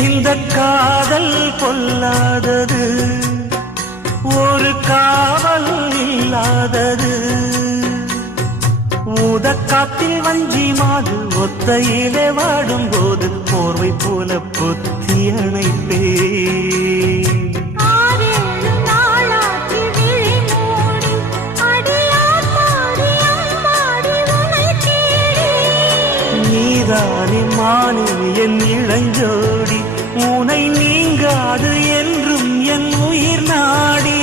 இந்த காதல் பொல்லாதது, ஒரு காவல் இல்லாதது. ஊதக்காத்தில் வஞ்சி மாது ஒத்தையிலே வாடும் போது போர்வை போல பொத்தி அணைப்பே. நீதானே மானே என் இளஞ்சோடி, உனை நீங்காது என்றும் என் உயிர் நாடி.